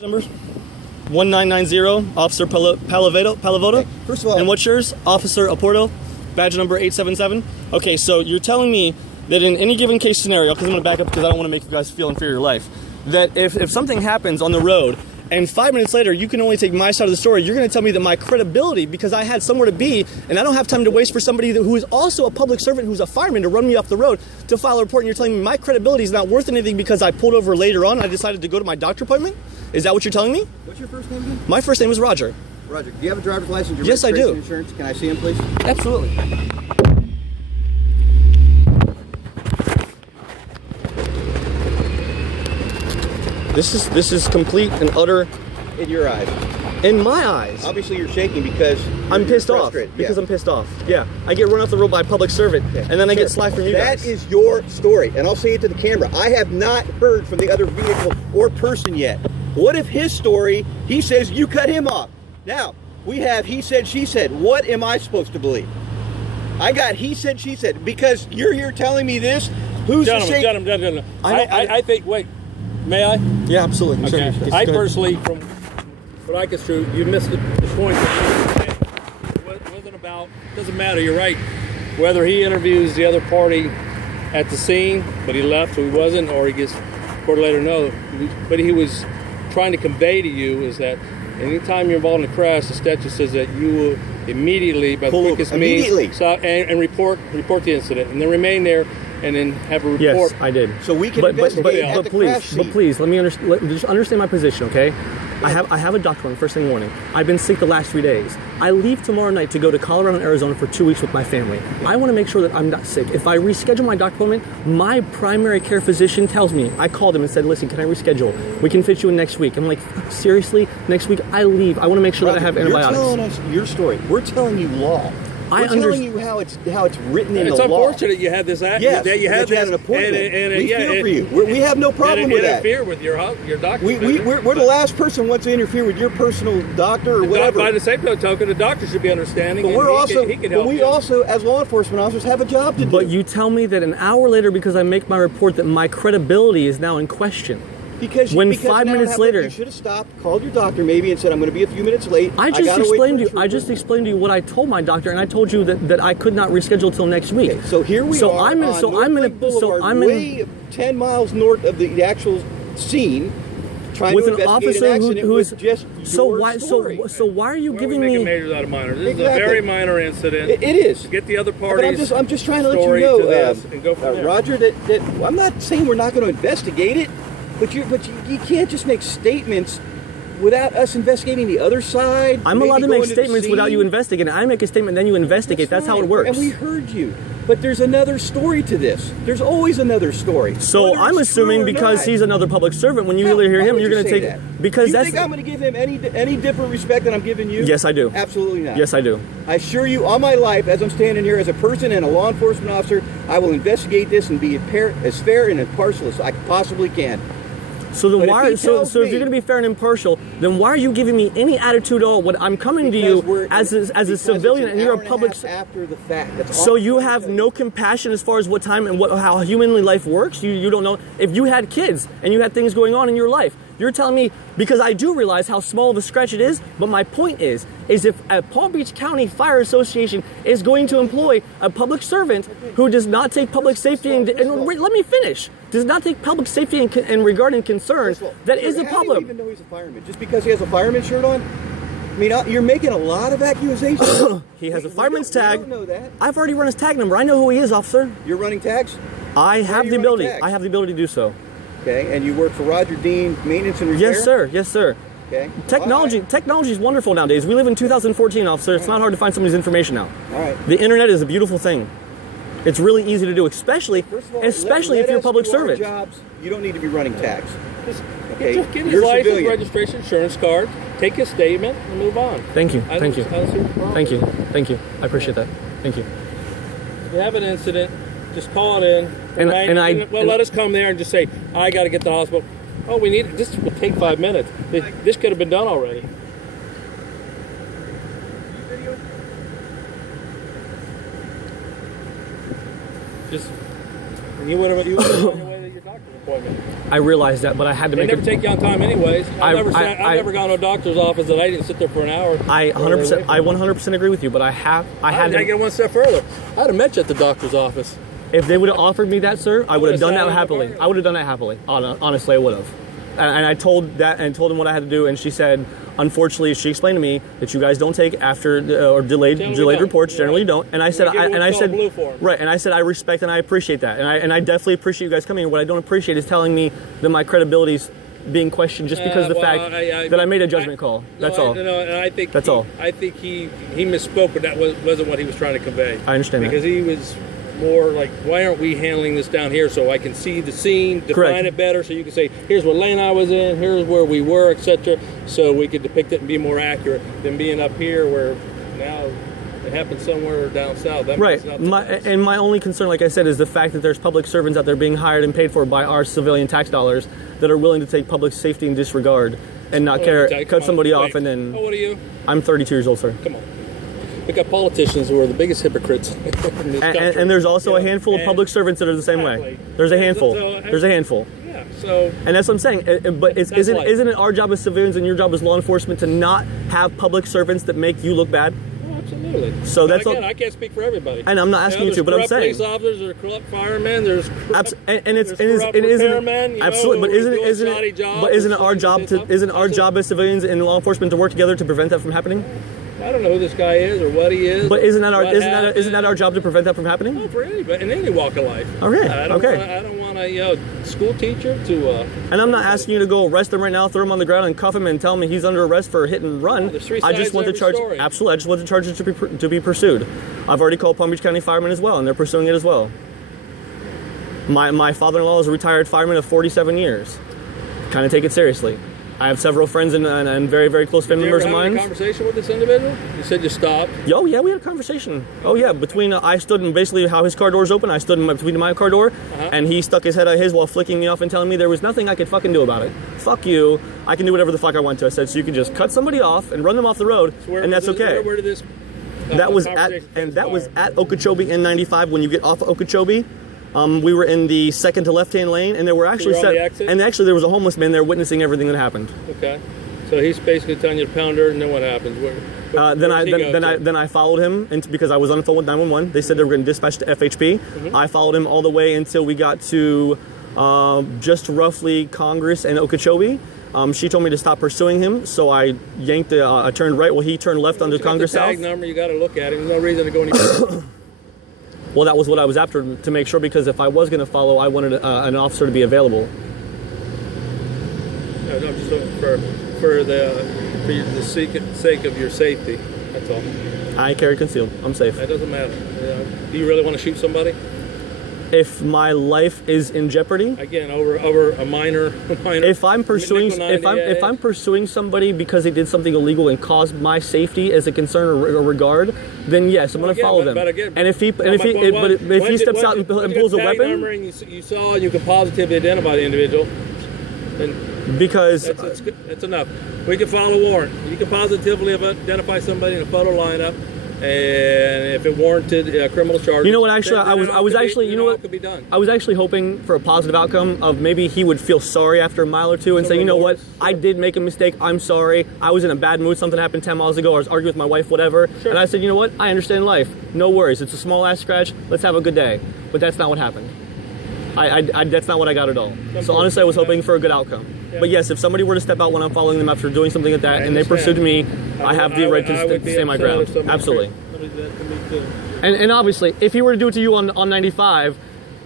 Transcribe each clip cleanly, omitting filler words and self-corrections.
Numbers 1990, Officer Palavoto. Okay. First of all, and what's yours? Officer Aporto, badge number 877. Okay, so you're telling me that in any given case scenario, because I'm going to back up because I don't want to make you guys feel inferior to life, that if something happens on the road and 5 minutes later you can only take my side of the story, you're going to tell me that my credibility, because I had somewhere to be and I don't have time to waste for somebody who is also a public servant who's a fireman to run me off the road to file a report, and you're telling me my credibility is not worth anything because I pulled over later on and I decided to go to my doctor appointment? Is that what you're telling me? What's your first name again? My first name is Roger. Roger, do you have a driver's license? Your Yes, I do. Insurance? Can I see him, please? Absolutely. This is complete and utter. In your eyes. In my eyes. Obviously, you're shaking because I'm pissed off. frustrated. Because Yeah. I'm pissed off. Yeah. I get run off the road by a public servant, and then I get slack from you guys. That is your story, and I'll say it to the camera. I have not heard from the other vehicle or person yet. What if his story, he says you cut him off? Now, we have he said, she said. What am I supposed to believe? I got he said, she said. Because you're here telling me this, who's to say? Gentlemen. I think, wait, may I? Yeah, absolutely. Okay. Sure. I personally, from what I construe, you missed the point. It wasn't about, doesn't matter, you're right. Whether he interviews the other party at the scene, but he left, so he wasn't, or he gets court later, no. But he was trying to convey to you is that anytime you're involved in a crash, the statute says that you will immediately, by the quickest means, stop and report the incident, and then remain there, and then have a report. Yes, I did. So we can investigate at the crash scene. But please, let me just understand my position, okay? I have a doctor appointment first thing in the morning. I've been sick the last 3 days. I leave tomorrow night to go to Colorado and Arizona for 2 weeks with my family. I want to make sure that I'm not sick. If I reschedule my doctor appointment, my primary care physician tells me, I called him and said, listen, can I reschedule? We can fit you in next week. I'm like, seriously? Next week? I leave. I want to make sure that I have antibiotics. You're telling us your story. We're telling you law. We're telling you how it's written in the law. It's unfortunate you had this act. Yes, that you had that you had an appointment. We feel for you. We have no problem with that. Interfere with your doctor. We're the last person who wants to interfere with your personal doctor or whatever. By the same token, the doctor should be understanding. But he can help we you. also, as law enforcement officers, have a job to do. But you tell me that an hour later, because I make my report, that my credibility is now in question. Because 5 minutes later, you should have stopped, called your doctor maybe, and said, "I'm going to be a few minutes late." I just explained to you what I told my doctor, and I told you that I could not reschedule till next week. Okay, so here we are. I'm way 10 miles north of the actual scene, trying with to an investigate officer an accident who is just so why are you giving me majors out of minors? This is a very minor incident. It is. Get the other parties. But I'm just trying to let you know, Roger, that I'm not saying we're not going to investigate it, but you can't just make statements without us investigating the other side. I'm allowed to make statements without you investigating. I make a statement, then you investigate. That's how it works. And we heard you. But there's another story to this. There's always another story. So I'm assuming because he's another public servant, when you really hear him, you're going to take that? Because you that's. think I'm going to give him any different respect than I'm giving you? Yes, I do. Absolutely not. Yes, I do. I assure you, on my life, as I'm standing here as a person and a law enforcement officer, I will investigate this and be as fair and impartial as I possibly can. So then if you're going to be fair and impartial, then why are you giving me any attitude at all when I'm coming to you as a civilian and you're a public after the fact. So you have no compassion as far as what time and how humanly life works? You don't know if you had kids and you had things going on in your life. You're telling me, because I do realize how small of a scratch it is, but my point is if a Palm Beach County Fire Association is going to employ a public servant who does not take public safety and let me finish, does not take public safety and regard and concern, that is a problem. How do you even know he's a fireman? Just because he has a fireman shirt on? I mean, you're making a lot of accusations. He has a fireman's tag. I don't know that. I've already run his tag number. I know who he is, officer. You're running tags? I have the ability. I have the ability to do so. Okay, and you work for Roger Dean Maintenance and Repair? Yes, sir. Yes, sir. Okay. Technology is wonderful nowadays. We live in 2014, officer. It's not hard to find somebody's information now. All right. The internet is a beautiful thing. It's really easy to do, especially if you're a public servant. Jobs, you don't need to be running tags. Okay. Just get his license, registration, insurance card, take his statement, and move on. Thank you. Thank you. I appreciate that. Thank you. If you have an incident, just call it in. Let us come there and just say, I got to get to the hospital. Oh, this will take 5 minutes. This could have been done already. Just, you whatever you way that you're doctor's appointment. I realized that, but I had to They make never it. take you on time anyways. I've I- never gone to a doctor's office that I didn't sit there for an hour. I 100%. I 100% agree with you, but I had I to. get one step further. I'd have met you at the doctor's office. If they would have offered me that, sir, I would have done sat that in the happily. car. I would have done that happily. Honestly, I would have. And I told them what I had to do, and she said, unfortunately, she explained to me that you guys don't take after or delayed don't. reports. You're Generally, right. don't. And I said, give what's called blue form. right. And I said, I respect and I appreciate that, and I definitely appreciate you guys coming here. What I don't appreciate is telling me that my credibility's being questioned just because of the fact that I made a judgment call. That's all. No, and I think That's all. I think he misspoke, but that wasn't what he was trying to convey. I understand that. because he was more like, why aren't we handling this down here so I can see the scene, define Correct. it better, so you can say, here's what lane I was in, here's where we were, etc. So we could depict it and be more accurate than being up here where now it happened somewhere down south. That Right. means nothing. And my only concern, like I said, is the fact that there's public servants out there being hired and paid for by our civilian tax dollars that are willing to take public safety in disregard and not care, cut somebody off, and then. Oh, what are you? I'm 32 years old, sir. Come on. We got politicians who are the biggest hypocrites in this country. And there's also a Yeah. handful of And- public servants that are the same way. Exactly. There's a handful. So- There's a handful. Yeah, so And that's what I'm saying. But That's isn't life. it our job as civilians and your job as law enforcement to not have public servants that make you look bad? oh, absolutely. So But that's all- again, I can't speak for everybody. And I'm not asking you to, but I'm there's saying. corrupt police officers, there's corrupt firemen, there's corrupt, And it's there's corrupt repairmen, you absolutely. know, But who are doing shoddy isn't jobs but isn't it or our job to something. isn't our job as civilians and law enforcement to work together to prevent that from happening? I don't know who this guy is or what he is. But isn't that what isn't happened. that our job to prevent that from happening? Oh, for anybody in any walk of life. Okay, I don't okay. Want, I don't want a school teacher to. And I'm not asking you to go arrest him right now, throw him on the ground, and cuff him and tell him he's under arrest for a hit and run. there's three I just sides want to the every charge. story. Absolutely, I just want the charges to be pursued. I've already called Palm Beach County Firemen as well, and they're pursuing it as well. My father-in-law is a retired fireman of 47 years. Kind of take it seriously. I have several friends and very, very close family Did you members ever of have a mine. conversation with this individual? You said you stopped. Oh yeah, we had a conversation. Oh yeah, between I stood in basically how his car door's open. I stood in between my car door, and he stuck his head out his while flicking me off and telling me there was nothing I could fucking do about it. Fuck you. I can do whatever the fuck I want to. I said, so you can just cut somebody off and run them off the road, So where and was that's this- okay. Where did this? That was at conversation transpire? at Okeechobee N95 when you get off of Okeechobee. We were in the second to left-hand lane, and there were actually you're on the exit? and actually there was a homeless man there witnessing everything that happened. Okay. So he's basically telling you to pound her, and then what happens? Then I followed him because I was on the phone with 911. They said they were going to dispatch to FHP. I followed him all the way until we got to just roughly Congress and Okeechobee. She told me to stop pursuing him, so I yanked. I turned right. Well, he turned left onto Congress the tag South. number, you got to look at it. There's no reason to go any further. Well, that was what I was after to make sure, because if I was going to follow, I wanted an officer to be available. No, I'm just looking for the sake of your safety. That's all. I carry concealed. I'm safe. That doesn't matter. Do you really want to shoot somebody? If my life is in jeopardy, Again, over a minor. if I'm pursuing if I'm pursuing somebody because they did something illegal and caused my safety as a concern or regard, then yes, I'm going to follow them. And if he steps out and pulls a weapon, And you saw, and you can positively identify the individual, then because that's enough. We can file a warrant. You can positively identify somebody in a photo lineup, and if it warranted criminal charges. you know what, actually, then I was it could actually, be, you know what, could be done. I was actually hoping for a positive outcome of maybe he would feel sorry after a mile or two and say, you know what, I did make a mistake, I'm sorry, I was in a bad mood, something happened 10 miles ago, I was arguing with my wife, whatever, and I said, you know what, I understand life, no worries, it's a small ass scratch, let's have a good day. But that's not what happened. That's not what I got at all. So honestly, I was hoping for a good outcome. But yes, if somebody were to step out when I'm following them after doing something like that, and they pursued me, I have the right to stay my ground. Absolutely. And obviously, if he were to do it to you on 95,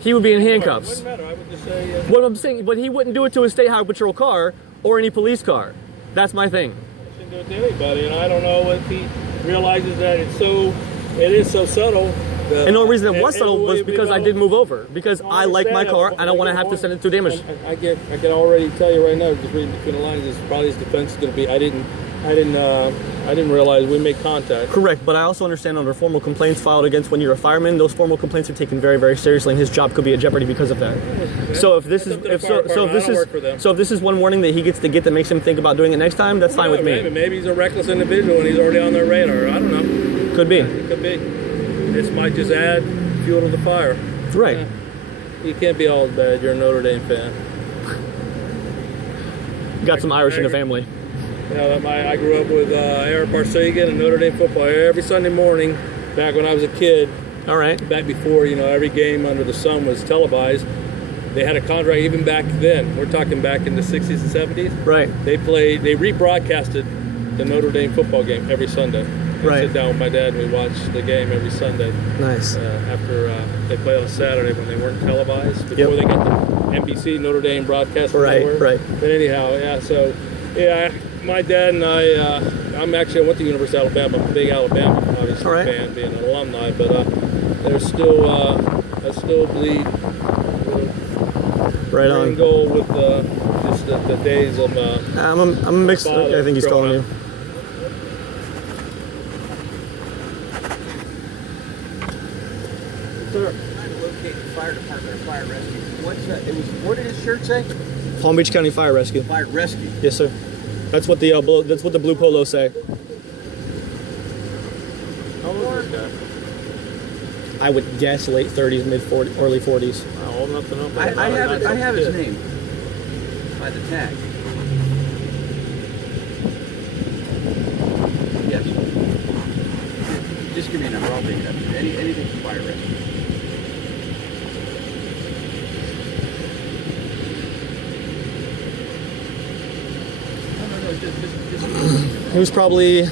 he would be in handcuffs. Wouldn't matter. I would just say. What I'm saying, but he wouldn't do it to a state highway patrol car or any police car. That's my thing. Shouldn't do it to anybody, and I don't know if he realizes that it is so subtle. And the only reason it was subtle was because I did move over. Because I like my car and I don't want to have to send it through damage. I can already tell you right now, just reading between the lines, is probably his defense is going to be, I didn't realize we made contact. Correct, but I also understand under formal complaints filed against when you're a fireman, those formal complaints are taken very, very seriously, and his job could be at jeopardy because of that. So if this is one warning that he gets to get that makes him think about doing it next time, that's fine with me. Maybe he's a reckless individual and he's already on their radar. I don't know. Could be. It could be. This might just add fuel to the fire. Right. You can't be all bad. You're a Notre Dame fan. Got some Irish in the family. You know, I grew up with Eric Parsagan and Notre Dame football every Sunday morning back when I was a kid. All right. Back before, every game under the sun was televised. They had a contract even back then. We're talking back in the 60s and 70s. Right. They rebroadcasted the Notre Dame football game every Sunday. Right. Sit down with my dad and we watched the game every Sunday. Nice. After they played on Saturday when they weren't televised. Before they got the NBC Notre Dame broadcast. Right. But anyhow, my dad and I went to University of Alabama. I'm a big Alabama, obviously, fan, being an alumni. But there's still, I still bleed right on. And goal with just the days of. I'm mixed. Okay, I think he's calling you. Sir, trying to locate the fire department or fire rescue. What did his shirt say? Palm Beach County Fire Rescue. Fire rescue. Yes, sir. That's what the blue polos say. How old is this guy? I would guess late 30s, mid 40s, early 40s. Old enough to know. I have his name by the tag. Yes. Just give me a number. I'll bring it up. Anything for fire rescue. No, just. He was probably,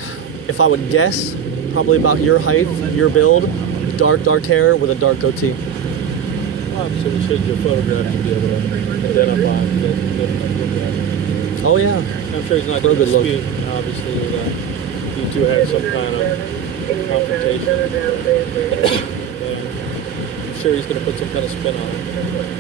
if I would guess, probably about your height, your build, dark hair with a dark goatee. Well, so we showed you a photograph to be able to identify him. Oh yeah. I'm sure he's not going to dispute, obviously, that you two had some kind of confrontation. And I'm sure he's going to put some kind of spin on it.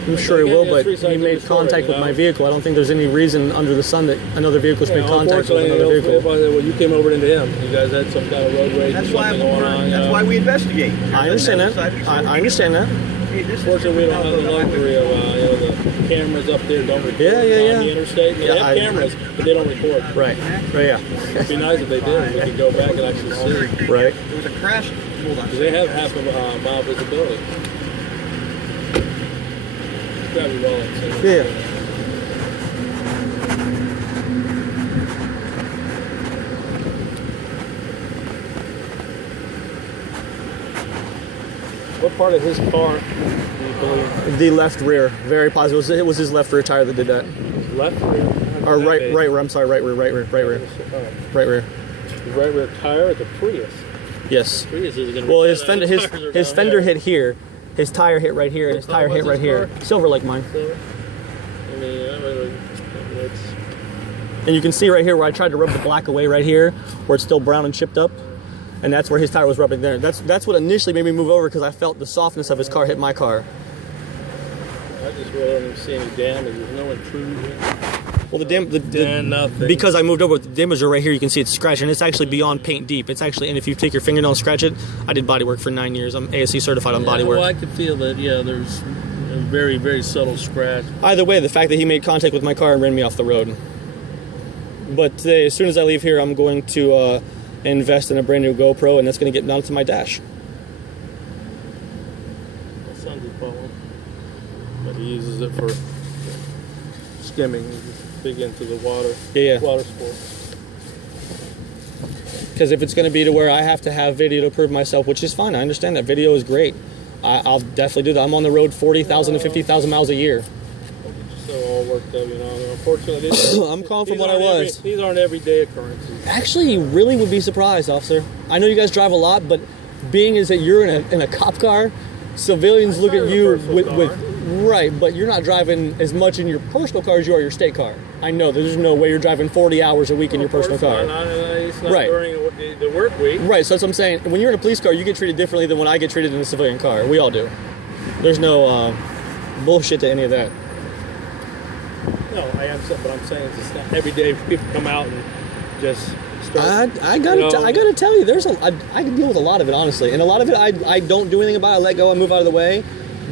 I'm sure he will, but he made contact with my vehicle. I don't think there's any reason under the sun that another vehicle should make contact with another vehicle. Well, you came over into him. You guys had some kind of road rage or something going on. That's why we investigate. I understand that. I understand that. Fortunately, we don't have the luxury of the cameras up there don't record on the interstate. They have cameras, but they don't record. Right. Yeah. It'd be nice if they did. We could go back and actually see. Right. There was a crash. Because they have half a mile visibility. It's got to be well inside. Yeah. What part of his car do you believe? The left rear. Very positive. It was his left rear tire that did that. Left rear? Or right rear. I'm sorry, right rear. Right rear. Right rear tire at the Prius. Yes. Prius is going to well, his fender hit here. His tire hit right here, and his tire hit right here. Silver like mine. I mean, it's... And you can see right here where I tried to rub the black away right here, where it's still brown and chipped up. And that's where his tire was rubbing there. That's what initially made me move over, because I felt the softness of his car hit my car. I just really don't see any damage. There's no intrusion. Well, nothing. Because I moved over with the damage right here, you can see it's scratched, and it's actually beyond paint deep. It's actually, and if you take your fingernail and scratch it, I did body work for 9 years. I'm ASC certified on body work. Well, I could feel that. Yeah, there's a very, very subtle scratch. Either way, the fact that he made contact with my car and ran me off the road. But today, as soon as I leave here, I'm going to invest in a brand new GoPro, and that's going to get mounted to my dash. My son's a phone, but he uses it for skimming. He's big into the water. Yeah. Water sports. Because if it's going to be to where I have to have video to prove myself, which is fine, I understand that video is great. I'll definitely do that. I'm on the road 40,000 to 50,000 miles a year. So all worked up, Unfortunately, I'm calling from what I was. These aren't everyday occurrences. Actually, you really would be surprised, officer. I know you guys drive a lot, but being is that you're in a cop car, civilians look at you with right, but you're not driving as much in your personal car as you are your state car. I know there's no way you're driving 40 hours a week in your personal car. It's not right. During the work week. Right, so that's what I'm saying. When you're in a police car, you get treated differently than when I get treated in a civilian car. We all do. There's no bullshit to any of that. No, I am, but I'm saying it's not every day people come out and just start. I gotta tell you, I can deal with a lot of it, honestly, and a lot of it I don't do anything about. I let go, I move out of the way.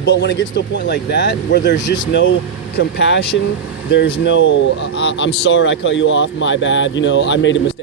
But when it gets to a point like that, where there's just no compassion, there's no, I'm sorry I cut you off, my bad, I made a mistake.